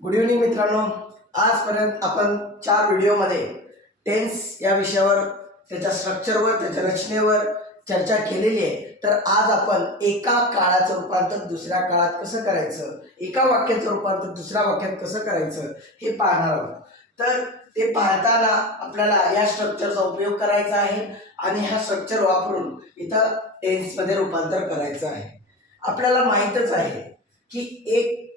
Good evening मित्रांनो. आजपर्यंत आपण 4 व्हिडिओमध्ये टेन्स या विषयावर, त्याच्या स्ट्रक्चरवर, त्याच्या रचनेवर चर्चा केलेली आहे. तर आज आपण एका काळाचं रूपांतर दुसऱ्या काळात कसं करायचं, एका वाक्याचं रूपांतर दुसऱ्या वाक्यात कसं करायचं हे पाहणार आहोत. तर ते पाहताना आपल्याला या स्ट्रक्चरचा उपयोग करायचा आहे आणि हा स्ट्रक्चर वापरून इथं टेन्समध्ये रूपांतर करायचं आहे. आपल्याला माहीतच आहे की एक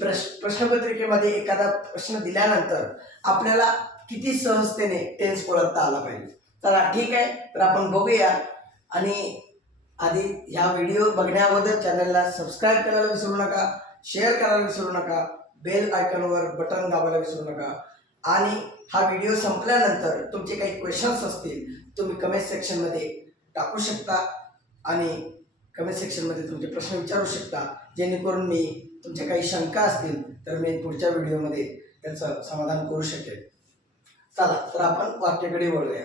प्रश्नपत्रिकेमध्ये एखादा प्रश्न दिल्यानंतर आपल्याला किती सहजतेने टेन्स ओळखता आला पाहिजे. चला ठीक आहे, तर आपण बघूया. आणि आधी ह्या व्हिडिओ बघण्याअगोदर चॅनलला सबस्क्राईब करायला विसरू नका, शेअर करायला विसरू नका, बेल आयकॉनवर बटन दाबायला विसरू नका. आणि हा व्हिडिओ संपल्यानंतर तुमचे काही क्वेश्चन्स असतील तुम्ही कमेंट सेक्शनमध्ये टाकू शकता आणि कमेंट सेक्शनमध्ये तुमचे प्रश्न विचारू शकता, जेणेकरून मी तुमच्या काही शंका असतील तर मी पुढच्या व्हिडिओमध्ये त्याचं समाधान करू शकेल. चला तर आपण वाक्याकडे वळूया.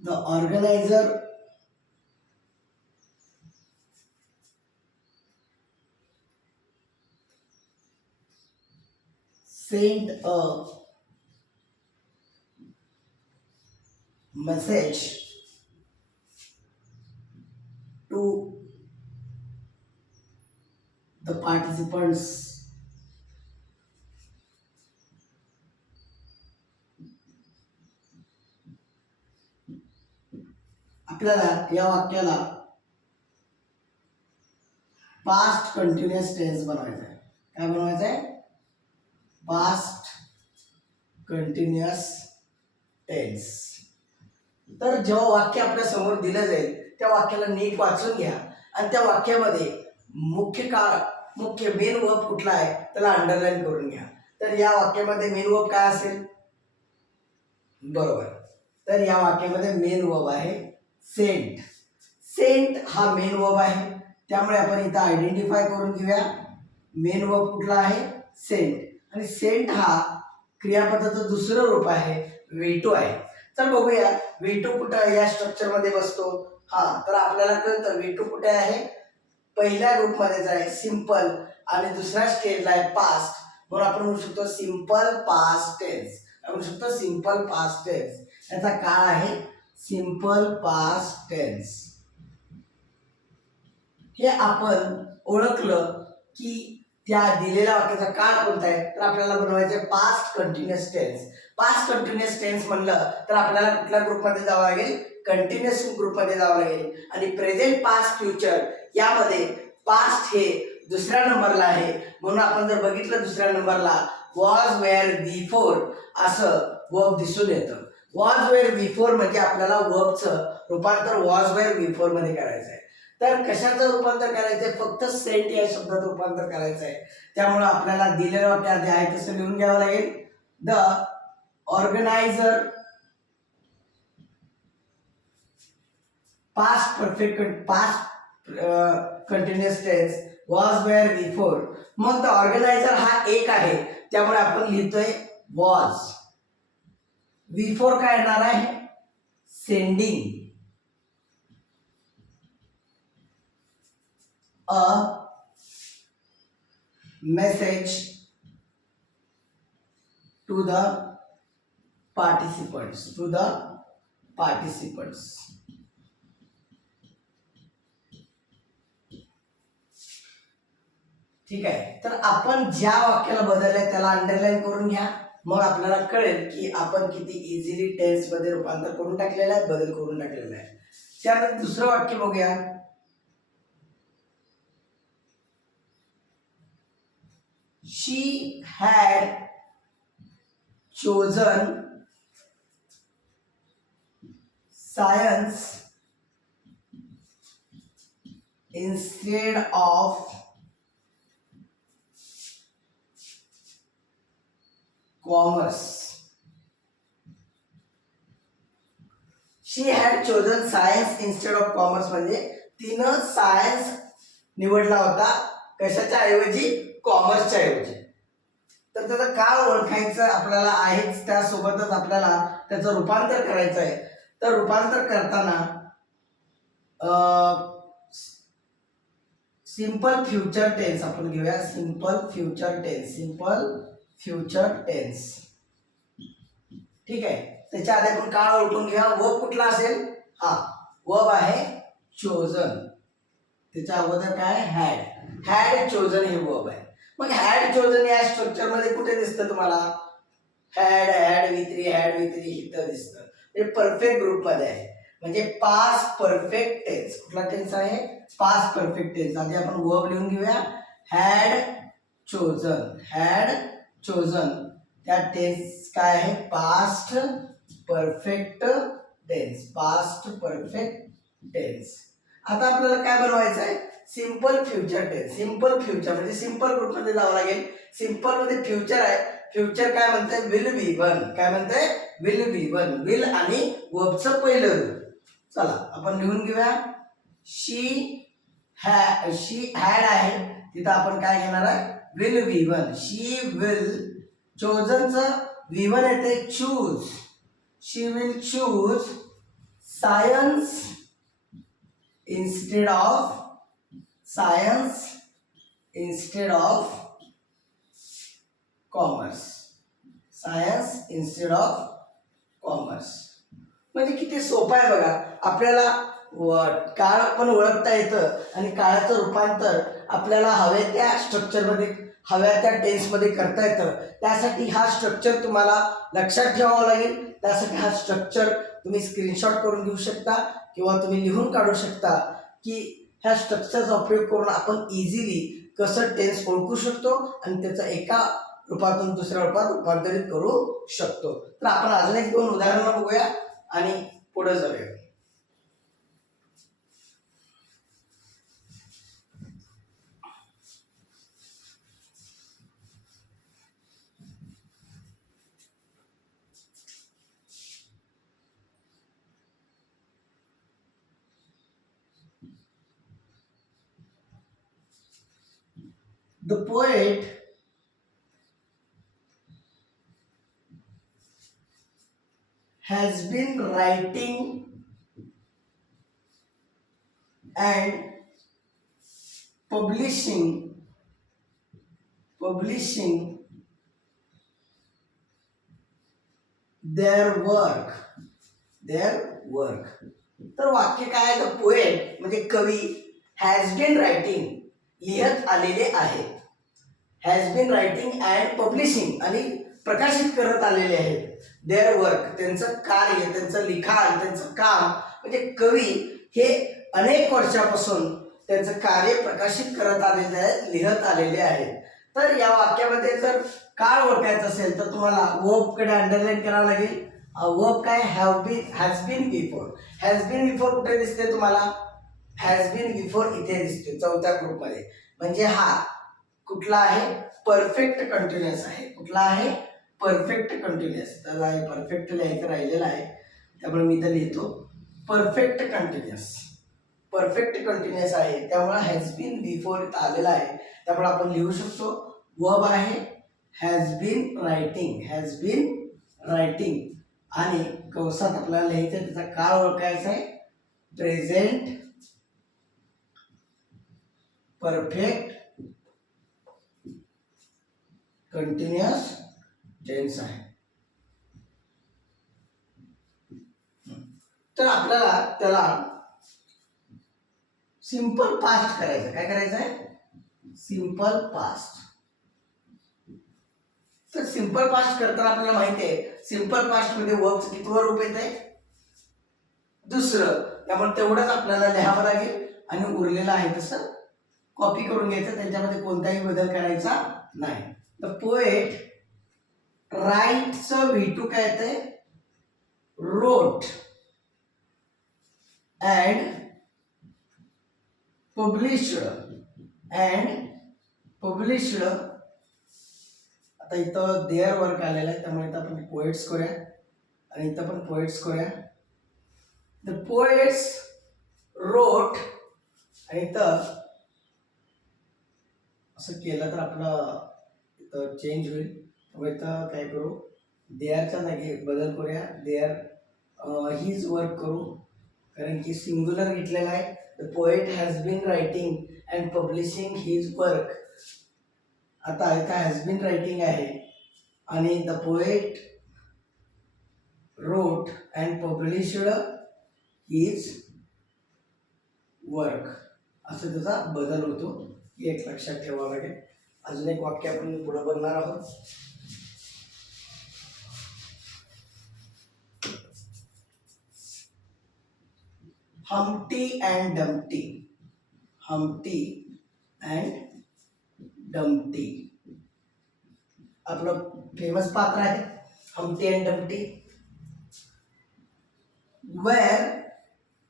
The organizer sent a message to the participants आपल्याला या वाक्याला पास्ट कंटिन्युअस टेन्स बनवायचा आहे. काय बनवायचं आहे? Past continuous tense. तर जेव्हा वाक्य आपल्या समोर दिलं जाईल त्या वाक्याला नीट वाचून घ्या आणि त्या वाक्यामध्ये मुख्य मेन वर्ब कुठला आहे त्याला अंडरलाईन करून घ्या. तर या वाक्यामध्ये मेन वर्ब काय असेल? बरोबर, तर या वाक्यामध्ये मेन वर्ब आहे सेंट. सेंट हा मेन वर्ब आहे, त्यामुळे आपण इथं आयडेंटिफाय करून घेऊया. मेन वर्ब कुठला आहे? सेंट. आणि सेंट हा क्रियापदाचं दुसरं रूप आहे, वेटो आहे. तर बघूया वेटो कुठं या स्ट्रक्चर मध्ये बसतो. तर आपल्याला कळतं वेटो कुठे आहे. पहिल्या ग्रुपमध्येच आहे सिंपल आणि दुसऱ्या स्टेजला आहे पास्ट, म्हणून आपण म्हणू शकतो सिंपल पास्ट टेन्स. आपण शकतो सिंपल पास्ट टेन्स. याचा काळ आहे सिंपल पास्ट टेन्स. हे आपण ओळखलं की त्या दिलेल्या वाक्याचा काळ कोणता आहे, तर आपल्याला बनवायचे past continuous tense. Past continuous tense म्हणलं तर आपल्याला कुठल्या ग्रुपमध्ये जावं लागेल? कंटिन्युअस ग्रुपमध्ये जावं लागेल. आणि प्रेझेंट पास्ट फ्युचर यामध्ये पास्ट हे दुसऱ्या नंबरला आहे, म्हणून आपण जर बघितलं दुसऱ्या नंबरला वॉज वेअर बिफोर असं वर्ब दिसून येतं. वॉज वेअर बिफोर म्हणजे आपल्याला वर्बचं रूपांतर वॉज वेअर बिफोर मध्ये करायचं आहे. तर कशाचं रूपांतर करायचंय? फक्त सेंट या शब्दाचं रूपांतर करायचं आहे. त्यामुळे आपल्याला दिलेलं वाक्य आधी आहे तसं लिहून घ्यावं लागेल. The organiser past continuous tense was were before. मग द ऑर्गनायझर हा एक आहे, त्यामुळे आपण लिहितोय वॉज. बिफोर काय येणार आहे? Sending a message to the participants. ठीक आहे, तर आपण ज्या वाक्याला बदललंय त्याला अंडरलाईन करून घ्या. मग आपल्याला कळेल की आपण किती इझिली टेन्स मध्ये रूपांतर करून टाकलेलं आहे, बदल करून टाकलेला आहे. त्यानंतर दुसरं वाक्य बघूया. She had chosen science instead of commerce. She had chosen science instead of commerce, म्हणजे तिनं सायन्स निवडला होता कशाच्या ऐवजी, कॉमर्सच्या ऐवजी. तर त्याचं काळ ओळखायचं आपल्याला आहेच, त्यासोबतच आपल्याला त्याचं रूपांतर करायचं आहे. तर रूपांतर करताना सिंपल फ्युचर टेन्स आपण घेऊया. Simple future tense, simple future tense. ठीक आहे. त्याच्या आधी आपण काळ ओळखून घेऊया. वर्ब कुठला असेल, हा वर्ब आहे चोजन. त्याच्या अगोदर काय, हॅड. हॅड चोजन हे वर्ब आहे. मग हॅड चोजन या स्ट्रक्चर मध्ये कुठे दिसतं तुम्हाला, had, had V three, had V three इथं दिसतं. हे परफेक्ट ग्रुप मध्ये आहे, म्हणजे पास्ट परफेक्ट टेन्स. कुठला टेन्स आहे, पास्ट परफेक्ट टेन्स. आधी आपण वर्ब लिहून घेऊया. Had chosen, had chosen. त्या टेन्स काय आहे, past perfect tense, past perfect tense. आता आपल्याला काय बनवायचं आहे, simple future tense. Simple future म्हणजे सिंपल ग्रुप मध्ये जावं लागेल. सिंपल मध्ये फ्युचर आहे. फ्युचर काय म्हणते, विल बी वन. काय म्हणते, विल बी वन. विल आणि वर्बचं पहिलं रूप. चला आपण लिहून घेऊया. शी हॅड आहे, तिथं आपण काय घेणार आहे, will be one. She will, चोजनचं वी वन येते choose. She will choose science instead of, science instead of commerce, science instead of commerce. म्हणजे किती सोपं आहे बघा. आपल्याला काळ पण ओळखता येतं आणि काळाचं रूपांतर आपल्याला हव्या त्या स्ट्रक्चरमध्ये, हव्या त्या टेन्समध्ये करता येतं. त्यासाठी हा स्ट्रक्चर तुम्हाला लक्षात ठेवावा लागेल. त्यासाठी हा स्ट्रक्चर तुम्ही स्क्रीनशॉट करून घेऊ शकता किंवा तुम्ही लिहून काढू शकता की ह्या स्ट्रक्चरचा उपयोग करून आपण इझिली कसं टेन्स ओळखू शकतो आणि त्याचं एका रूपातून दुसऱ्या रूपात रूपांतरित करू शकतो. तर आपण अजून एक दोन उदाहरणं बघूया आणि पुढे जाऊया. The poet has been writing and publishing their work. तर वाक्य काय आहे, द पोएट म्हणजे कवी, हॅज बीन रायटिंग लिहत आलेले आहेत, has been writing and publishing आणि प्रकाशित करत आलेले आहेत, देअर वर्क त्यांचं कार्य, त्यांचं लिखाण, त्यांचं काम. म्हणजे कवी हे अनेक वर्षापासून त्यांचं कार्य प्रकाशित करत आलेले आहेत, लिहत आलेले आहेत. तर या वाक्यामध्ये जर काळ ओळखायचं असेल तर तुम्हाला वर्ब कडे अंडरलाईन करावं लागेल. वर्ब काय, have been, has been before. Has been before कुठे दिसते तुम्हाला, हॅज बीन बिफोर इथे दिसते चौथ्या ग्रुपमध्ये. म्हणजे हा कुठला आहे, परफेक्ट कंटिन्युअस आहे. कुठला आहे, परफेक्ट कंटिन्युअस. तर परफेक्ट लिहायचं राहिलेलं आहे त्यामुळे मी तर लिहितो परफेक्ट कंटिन्युअस. परफेक्ट कंटिन्युअस आहे त्यामुळे हॅज बीन बिफोर इथं आलेला आहे, त्यामुळे आपण लिहू शकतो वर्ब आहे has been writing, has been writing. आणि कंसात आपल्याला लिहायचं त्याचा काळ ओळखायचा आहे, प्रेझेंट परफेक्ट कंटिन्युअस टेन्स आहे. तर आपल्याला त्याला सिंपल पास्ट करायचं. काय करायचं आहे, सिंपल पास्ट. तर सिंपल पास्ट करताना आपल्याला माहिती आहे सिंपल पास्ट मध्ये वर्बचं कितवं रूप येत आहे, दुसरं. त्यामुळे तेवढंच आपल्याला लिहावं लागेल आणि उरलेलं आहे तसं कॉपी करून घ्यायचं, त्यांच्यामध्ये कोणताही बदल करायचा नाही. द पोएट राईटचं V2 काय येतंय, रोट अँड पब्लिश्ड आता इथं देअर वर्क आलेलं आहे त्यामुळे इथं आपण पोएट्स करूया आणि इथं पण पोएट्स करूया. द पोएट्स रोट, आणि इथं असं केलं तर आपलं इथं चेंज होईल. त्यामुळे इथं काय करू, देअरच्या जागी बदल करूया, देअर हीच वर्क करू, कारण की सिंग्युलर घेतलेला आहे. The poet has been writing and publishing his work. आता इथं हॅज बीन रायटिंग आहे आणि the poet wrote and published his work, असं त्याचा बदल होतो. हे एक लक्षात ठेवावं लागेल. अजून एक वाक्य आपण पुढे बघणार आहोत. Humpty and Dumpty. Humpty and Dumpty आपलं फेमस पात्र आहे Humpty and Dumpty.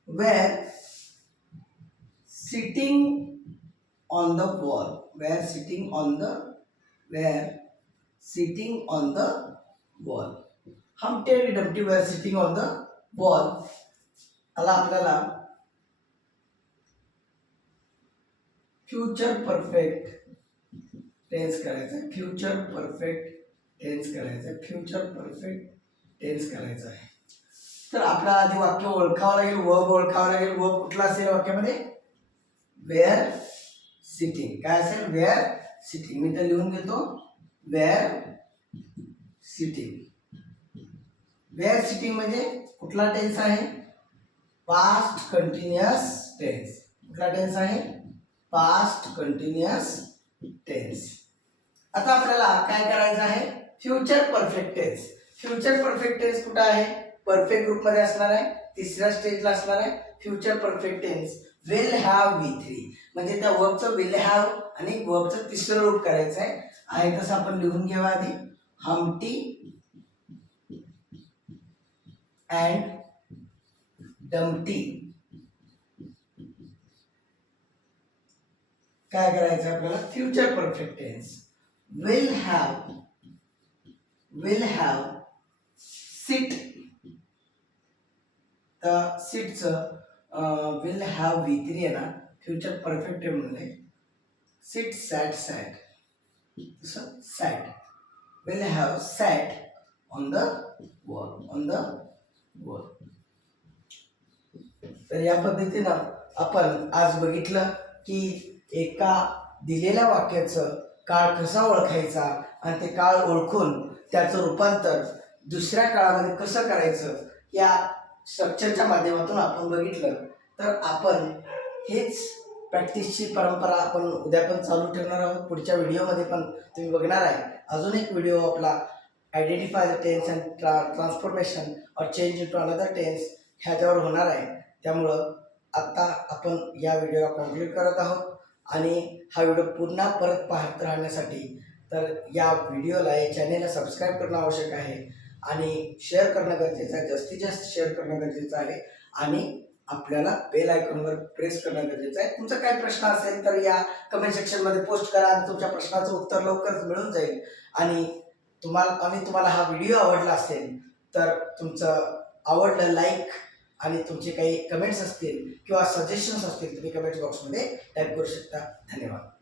Were sitting on the wall, were sitting on the wall. Humpty and Dumpty were sitting on the wall. आता आपल्याला फ्युचर परफेक्ट टेन्स करायचं आहे. Future perfect tense करायचं आहे. Future perfect tense करायचं आहे. तर आपल्याला आधी वाक्य ओळखावं लागेल, वर्ब ओळखावं लागेल. वर्ब कुठला असेल वाक्यामध्ये, वेअर सिटिंग. काय असेल, वेअर सिटिंग. मी तर लिहून देतो, वेअर सिटिंग. वेअर सिटिंग म्हणजे कुठला टेन्स आहे, पास्ट कंटिन्युअस टेन्स. कुठला टेन्स आहे, पास्ट कंटिन्युअस टेन्स. आता आपल्याला काय करायचं आहे, future perfect tense. Future perfect tense कुठं आहे, परफेक्ट ग्रुप मध्ये असणार आहे, तिसऱ्या स्टेजला असणार आहे. Future perfect tense will have V3, म्हणजे त्या वर्बचं विल हॅव आणि वर्बचं तिसरं रूप करायचं आहे. तसं आपण लिहून घेऊया आधी. Humpty and Dumpty. काय करायचं आपल्याला, future perfect tense will have sit. तर सिटचं विल हॅव V3 आहे ना, फ्युचर परफेक्ट म्हणजे सिट सॅट सॅट. तसं sat, will have sat on the wall. तर या पद्धतीनं आपण आज बघितलं की एका दिलेल्या वाक्याचं काळ कसा ओळखायचा आणि ते काळ ओळखून त्याचं रूपांतर दुसऱ्या काळामध्ये कसं करायचं, या स्ट्रक्चरच्या माध्यमातून आपण बघितलं. तर आपण हेच प्रॅक्टिसची परंपरा आपण उद्या पण चालू ठेवणार आहोत. पुढच्या व्हिडिओमध्ये पण तुम्ही बघणार आहे. अजून एक व्हिडिओ आपला identify the tense and transformation और चेंज इंटू अनदर टेन्स ह्याच्यावर होणार आहे. त्यामुळं आत्ता आपण या व्हिडिओला कम्प्लीट करत आहोत आणि हा व्हिडिओ पुन्हा परत पाहत राहण्यासाठी तर या व्हिडिओला, या चॅनेलला सबस्क्राईब करणं आवश्यक आहे आणि शेअर करणं गरजेचं आहे. जास्तीत जास्त शेअर करणं गरजेचं आहे आणि आपल्याला बेल आयकॉनवर प्रेस करणं गरजेचं आहे. तुमचा काय प्रश्न असेल तर या कमेंट सेक्शनमध्ये पोस्ट करा आणि तुमच्या प्रश्नाचं उत्तर लवकरच मिळून जाईल. आणि तुम्हाला हा व्हिडिओ आवडला असेल तर तुमचं आवडलं लाईक आणि तुमचे काही कमेंट्स असतील किंवा सजेशन्स असतील तुम्ही कमेंट्स बॉक्समध्ये टाईप करू शकता. धन्यवाद.